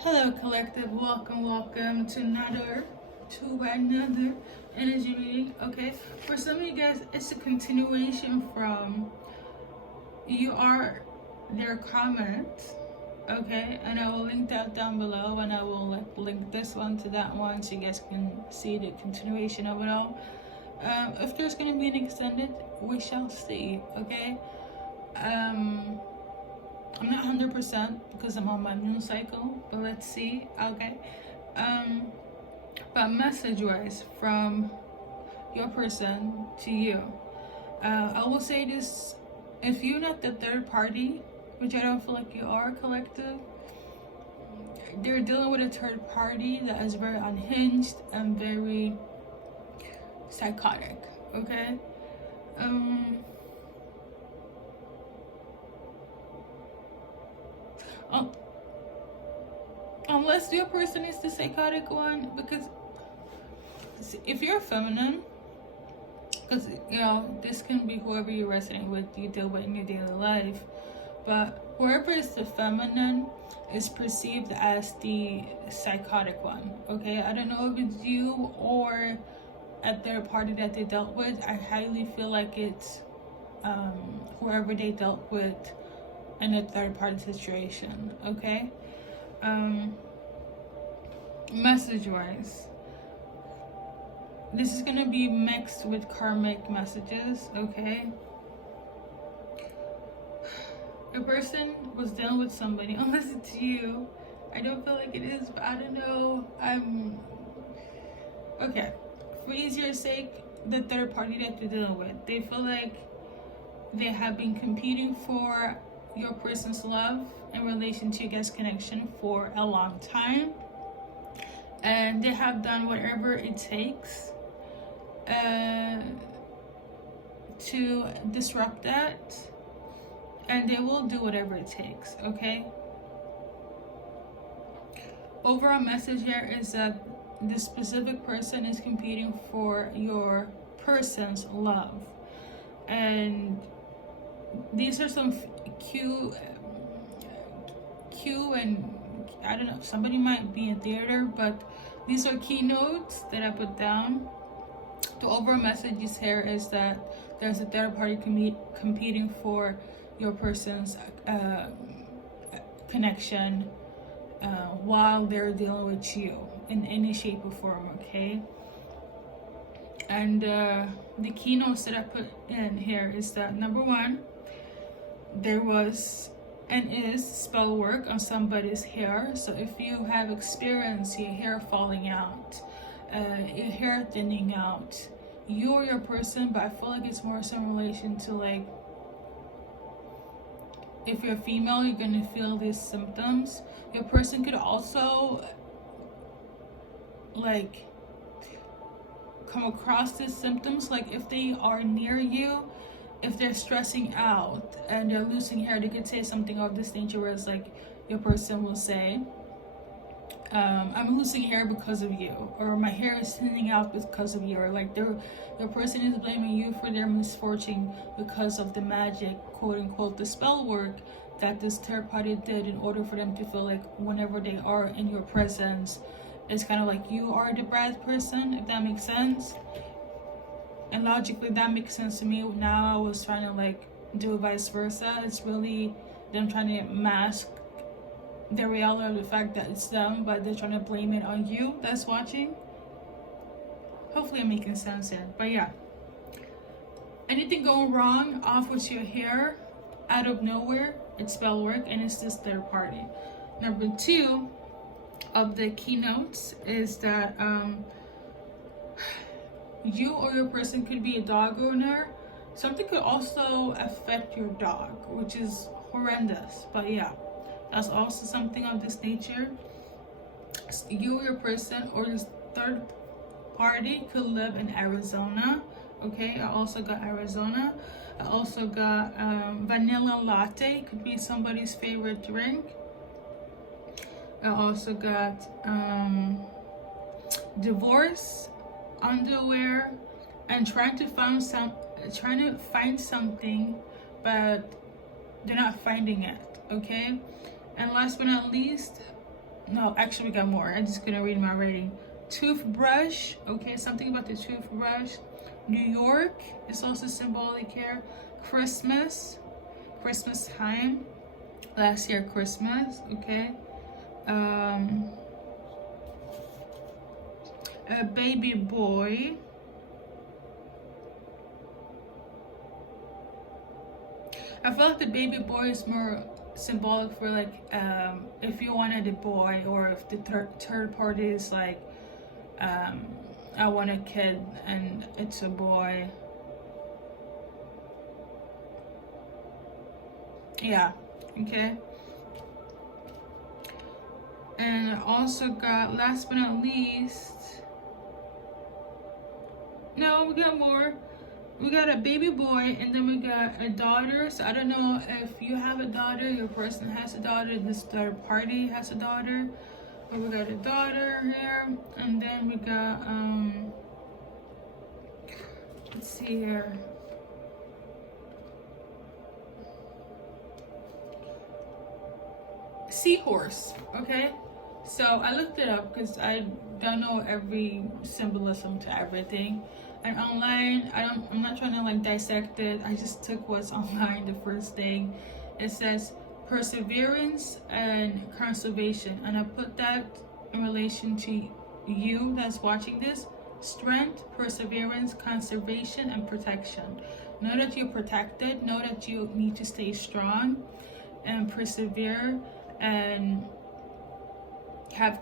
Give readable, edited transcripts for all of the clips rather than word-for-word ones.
Hello, collective. Welcome to another energy reading. Okay, for some of you guys, it's a continuation from you are their comments. Okay, and I will link that down below, and I will link this one to that one so you guys can see the continuation of it all. If there's gonna be an extended, we shall see. Okay. I'm not 100% because I'm on my moon cycle, but let's see. Okay. But message wise from your person to you, I will say this: if you're not the third party, which I don't feel like you are, collective, they're dealing with a third party that is very unhinged and very psychotic. Okay. Unless your person is the psychotic one, because if you're feminine, because this can be whoever you're resonating with, you deal with in your daily life, but whoever is the feminine is perceived as the psychotic one. Okay, I don't know if it's you or a third party that they dealt with. I highly feel like it's whoever they dealt with in a third party situation. Okay. Message wise, this is gonna be mixed with karmic messages. Okay, a person was dealing with somebody, unless it's you. I don't feel like it is, but I don't know. Okay, for easier sake, the third party that you're dealing with, they feel like they have been competing for your person's love in relation to your guys' connection for a long time, and they have done whatever it takes to disrupt that, and they will do whatever it takes. Okay, overall message here is that this specific person is competing for your person's love, and these are some cue and I don't know, somebody might be in theater, but these are keynotes that I put down. The overall message here is that there's a third party competing for your person's connection while they're dealing with you in any shape or form. Okay, and the keynotes that I put in here is that number one, there was and is spell work on somebody's hair. So if you have experienced your hair falling out, your hair thinning out, you or your person, but I feel like it's more some relation to, like, if you're female, you're gonna feel these symptoms. Your person could also like come across these symptoms, like if they are near you, if they're stressing out and they're losing hair, they could say something of this nature, where it's like your person will say, I'm losing hair because of you, or my hair is thinning out because of you, or like your person is blaming you for their misfortune because of the magic, quote unquote, the spell work that this third party did in order for them to feel like whenever they are in your presence, it's kind of like you are the bad person, if that makes sense. And logically that makes sense to me. Now I was trying to like do vice versa. It's really them trying to mask the reality of the fact that it's them, but they're trying to blame it on you that's watching. Hopefully I'm making sense here. But yeah, anything going wrong off with your hair out of nowhere, it's spell work, and it's this third party. Number two of the keynotes is that you or your person could be a dog owner. Something could also affect your dog, which is horrendous, but yeah, that's also something of this nature. You or your person or this third party could live in Arizona. Okay, I also got Arizona. I also got vanilla latte, could be somebody's favorite drink. I also got divorce, underwear, and trying to find something, but they're not finding it. Okay, and last but not least, No, actually we got more. I'm just gonna read my rating. Toothbrush, okay, something about the toothbrush. New York is also symbolic here. Christmas time, last year Christmas, okay. A baby boy. I feel like the baby boy is more symbolic for like if you wanted a boy, or if the third party is like I want a kid and it's a boy. Yeah, okay. And I also got, last but not least, no, we got more. We got a baby boy, and then we got a daughter. So I don't know if you have a daughter, your person has a daughter, this third party has a daughter. But we got a daughter here, and then we got let's see here. Seahorse, okay? So I looked it up because I don't know every symbolism to everything. And online, I'm not trying to like dissect it. I just took what's online. The first thing, it says perseverance and conservation, and I put that in relation to you that's watching this. Strength, perseverance, conservation, and protection. Know that you're protected. Know that you need to stay strong and persevere and have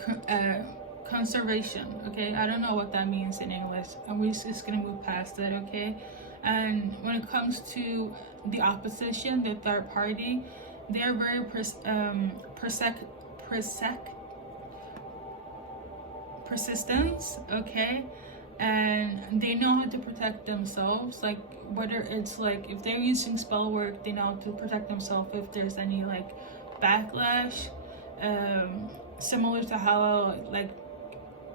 conservation. Okay, I don't know what that means in English, and we're just gonna move past it. Okay, and when it comes to the opposition, the third party, they're very persistence, okay, and they know how to protect themselves. Like whether it's like if they're using spell work, they know how to protect themselves if there's any like backlash, similar to how like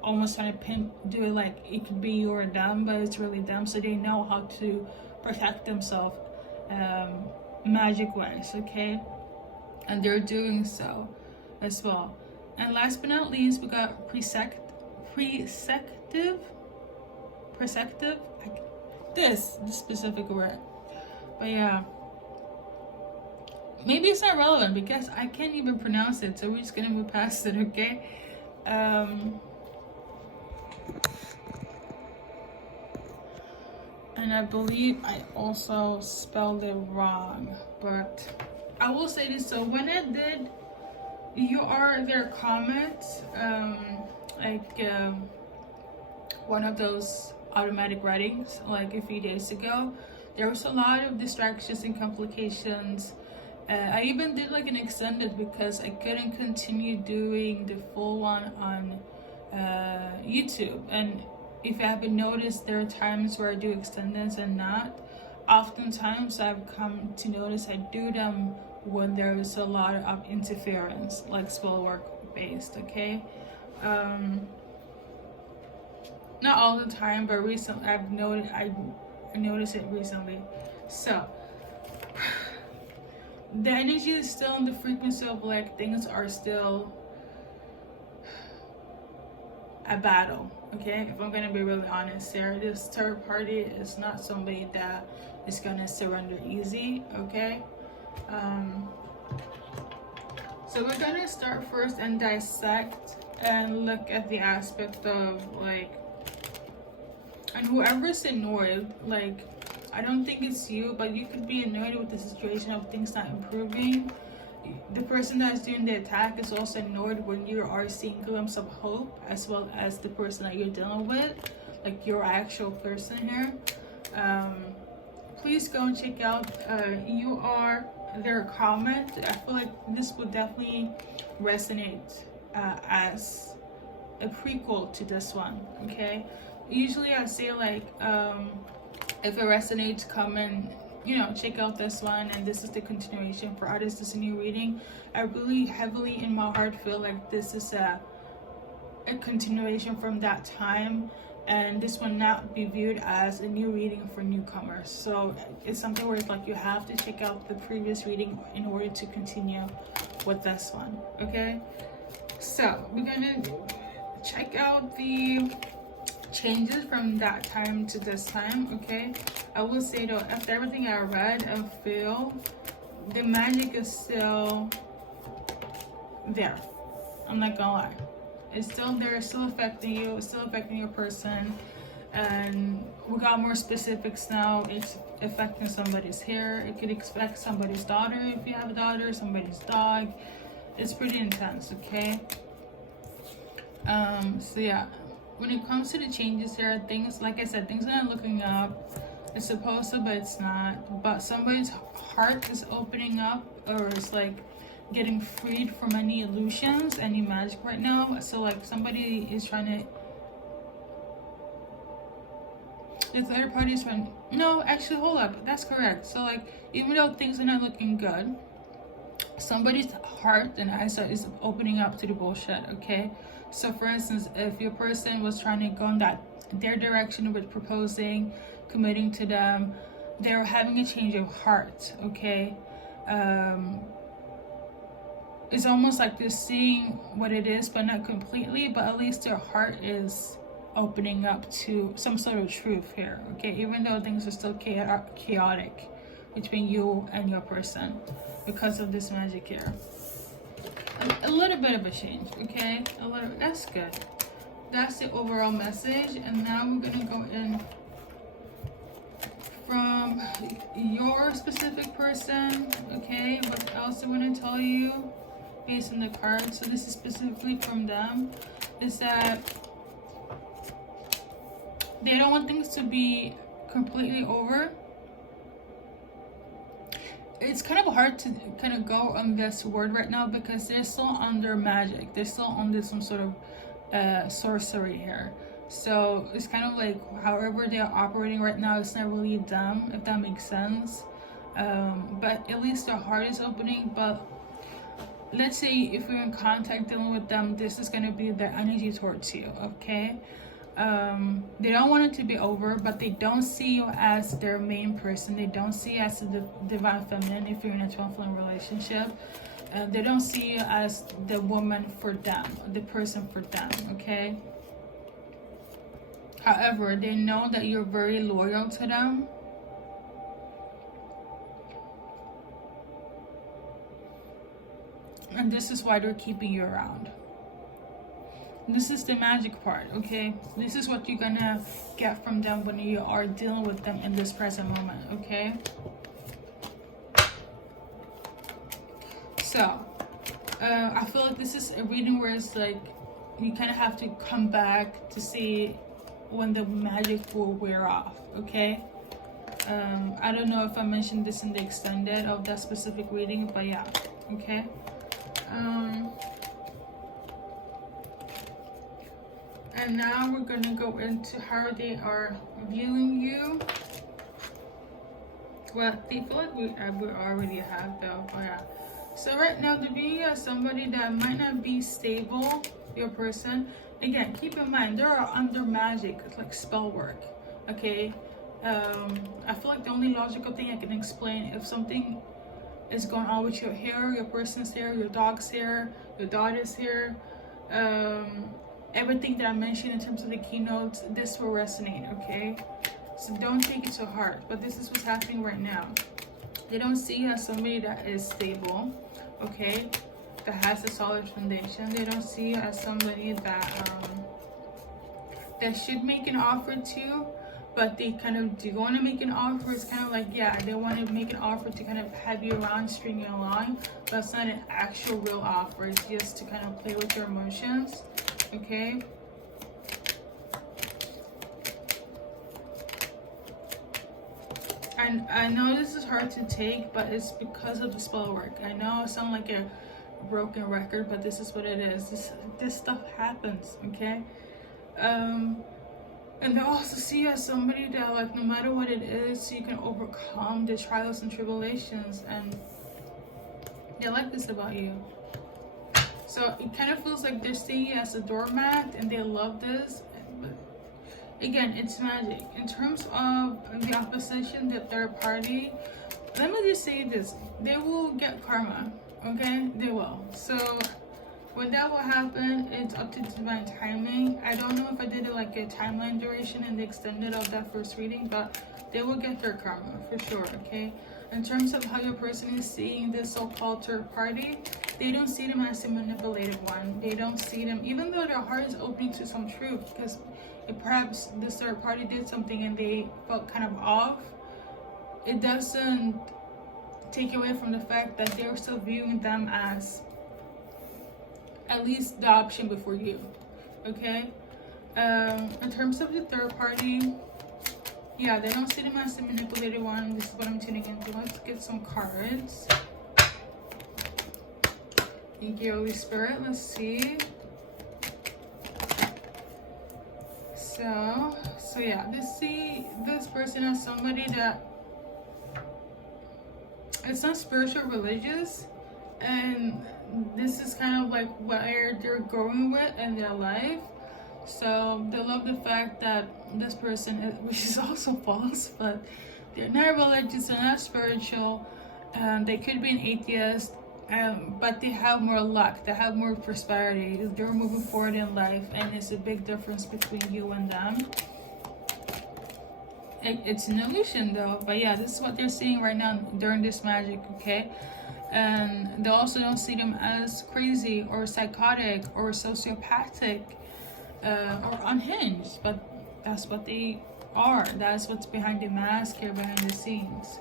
almost trying to do it like it could be you're dumb, but it's really dumb. So they know how to protect themselves magic wise, okay, and they're doing so as well. And last but not least, we got perceptive, this specific word. But yeah, maybe it's not relevant because I can't even pronounce it, so we're just gonna move past it, okay? And I believe I also spelled it wrong, but I will say this. So when I did their comments, one of those automatic writings like a few days ago, there was a lot of distractions and complications. I even did like an extended because I couldn't continue doing the full one on YouTube. And if you haven't noticed, there are times where I do extendeds and not. Oftentimes I've come to notice I do them when there is a lot of interference, like spell work based, okay? Not all the time, but recently I noticed it recently. So the energy is still in the frequency of like things are still a battle, okay? If I'm gonna be really honest here, this third party is not somebody that is gonna surrender easy, okay? So we're gonna start first and dissect and look at the aspect of like, and whoever's annoyed, like, I don't think it's you, but you could be annoyed with the situation of things not improving. The person that's doing the attack is also annoyed when you are seeing glimpses of hope, as well as the person that you're dealing with, like your actual person here. Please go and check out their comment. I feel like this would definitely resonate as a prequel to this one, okay? Usually I say like if it resonates, come and check out this one, and this is the continuation. For others, this is a new reading. I really heavily in my heart feel like this is a continuation from that time, and this will not be viewed as a new reading for newcomers. So it's something where it's like you have to check out the previous reading in order to continue with this one, okay? So we're gonna check out the changes from that time to this time. Okay, I will say though, after everything I read and feel, the magic is still there. I'm not gonna lie, it's still there, it's still affecting you, it's still affecting your person. And we got more specifics now. It's affecting somebody's hair, it could affect somebody's daughter if you have a daughter, somebody's dog. It's pretty intense. Okay, so yeah, when it comes to the changes here, things, like I said, things are not looking up. It's supposed to, but it's not. But somebody's heart is opening up, or it's like getting freed from any illusions, any magic right now. So like somebody is trying to, the third party is trying, no, actually, hold up, that's correct. So like, even though things are not looking good, somebody's heart and eyes is opening up to the bullshit. Okay, so for instance, if your person was trying to go in their direction with proposing, committing to them, they're having a change of heart. Okay, it's almost like they're seeing what it is, but not completely, but at least their heart is opening up to some sort of truth here. Okay, even though things are still chaotic between you and your person because of this magic here. A little bit of a change. Okay, a little, that's good. That's the overall message. And now we're gonna go in from your specific person. Okay, what else I want to tell you based on the cards. So this is specifically from them, is that they don't want things to be completely over. It's kind of hard to kind of go on this word right now because they're still under magic. They're still under some sort of sorcery here. So it's kind of like however they're operating right now, it's not really them, if that makes sense. But at least their heart is opening. But let's say if you're in contact dealing with them, this is going to be their energy towards you. Okay, they don't want it to be over, but they don't see you as their main person. They don't see you as the divine feminine if you're in a twin flame relationship. They don't see you as the woman for them, the person for them. Okay, however, they know that you're very loyal to them. And this is why they're keeping you around. This is the magic part. Okay, this is what you're gonna get from them when you are dealing with them in this present moment. Okay, so I feel like this is a reading where it's like you kind of have to come back to see when the magic will wear off. Okay, I don't know if I mentioned this in the extended of that specific reading, but yeah. Okay, and now we're gonna go into how they are viewing you. Well, they feel like we already have though. Oh yeah. So right now they're viewing you as somebody that might not be stable. Your person. Again, keep in mind they are under magic. It's like spell work. Okay. I feel like the only logical thing I can explain, if something is going on with your hair, your person's hair, your dog's hair, your daughter's hair, everything that I mentioned in terms of the keynotes, this will resonate. Okay, so don't take it to heart, but this is what's happening right now. They don't see you as somebody that is stable, okay, that has a solid foundation. They don't see you as somebody that that should make an offer to, but they kind of do want to make an offer. It's kind of like, yeah, they want to make an offer to kind of have you around, string you along, but it's not an actual real offer. It's just to kind of play with your emotions. Okay, and I know this is hard to take, but it's because of the spell work. I know I sound like a broken record, but this is what it is. This stuff happens. Okay, and they also see you as somebody that, like, no matter what it is, you can overcome the trials and tribulations, and they like this about you. So it kind of feels like they're seeing you as a doormat, and they love this. But again, it's magic. In terms of the opposition, the third party, let me just say this: they will get karma. Okay, they will. So When that will happen, it's up to divine timing. I don't know if I did it like a timeline duration and the extended of that first reading, but they will get their karma for sure, okay? In terms of how your person is seeing this so-called third party, they don't see them as a manipulated one. They don't see them, even though their heart is open to some truth, because perhaps this third party did something and they felt kind of off. It doesn't take away from the fact that they're still viewing them as at least the option before you, okay? In terms of the third party, yeah, they don't see them as the manipulated one. This is what I'm tuning into. Let's get some cards. Thank you, Holy Spirit. Let's see. So yeah, this person is somebody that it's not spiritual, religious, and this is kind of like where they're going with in their life. So they love the fact that this person, which is also false, but they're not religious and not spiritual. They could be an atheist, but they have more luck, they have more prosperity, they're moving forward in life, and it's a big difference between you and them. It's an illusion though, but yeah, this is what they're seeing right now during this magic, okay? And they also don't see them as crazy or psychotic or sociopathic or unhinged, but that's what they are. That's what's behind the mask here, behind the scenes.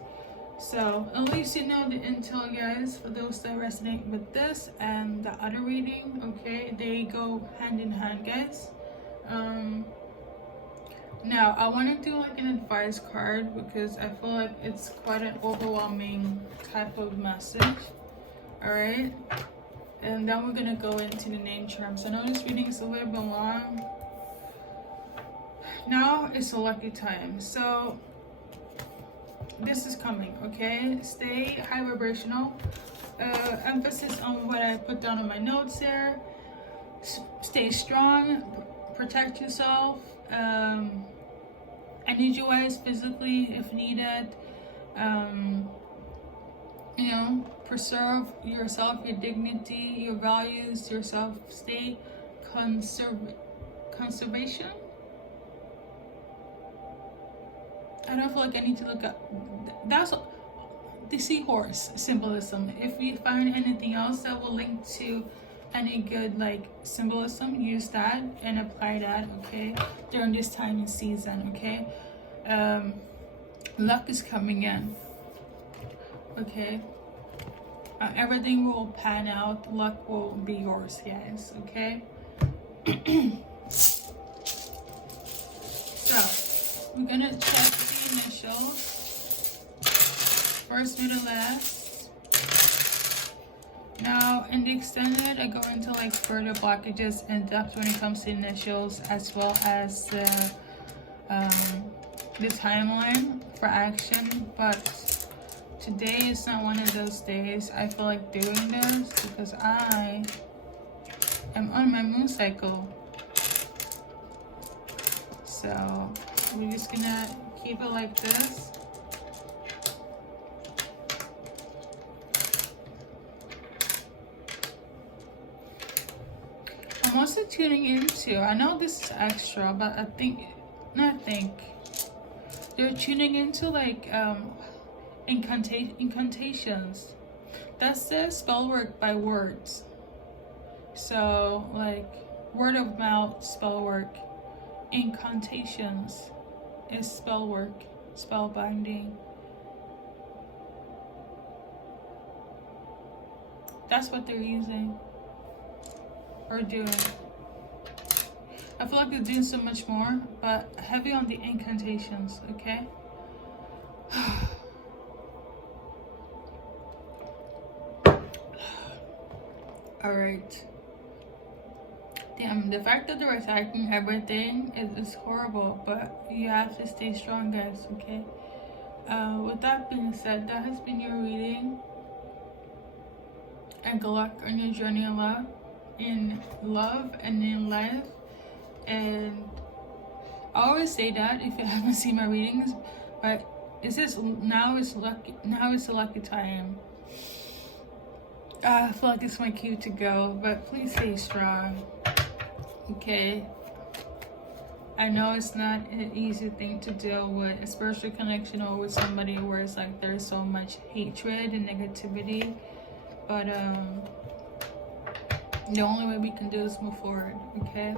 So at least you know the intel, guys, for those that resonate with this and the other reading, okay? They go hand in hand, guys. Now I want to do like an advice card because I feel like it's quite an overwhelming type of message. All right, and then we're gonna go into the name charms. I know this reading is a little bit long. Now it's a lucky time, so this is coming, okay? Stay high vibrational. Emphasis on what I put down in my notes there. Stay strong, protect yourself. Energy-wise, physically, if needed. You know, preserve yourself, your dignity, your values, yourself. Stay conservation. I don't feel like I need to look up. That's the seahorse symbolism. If you find anything else that will link to any good like symbolism, use that and apply that, okay, during this time and season, okay? Luck is coming in, okay? Everything will pan out. Luck will be yours, guys, okay? So we're gonna check the initials, first, middle, last. Now, in the extended, I go into like further blockages in depth when it comes to initials, as well as the timeline for action. But today is not one of those days. I feel like doing this because I am on my moon cycle. So we're just gonna keep it like this. I'm also tuning into, I know this is extra, but they're tuning into like incantations. That's the spell work by words. So like word of mouth spell work. Incantations is spell work, spell binding. That's what they're using or doing. I feel like they're doing so much more, but heavy on the incantations, okay? Alright. Damn, the fact that they're attacking everything is horrible, but you have to stay strong, guys, okay? With that being said, that has been your reading. And good luck on your journey in love and in life. And I always say that if you haven't seen my readings, but it says now is a lucky time. I feel like it's my cue to go, but please stay strong. Okay. I know it's not an easy thing to deal with, especially connection or with somebody where it's like there's so much hatred and negativity. But the only way we can do is move forward, okay?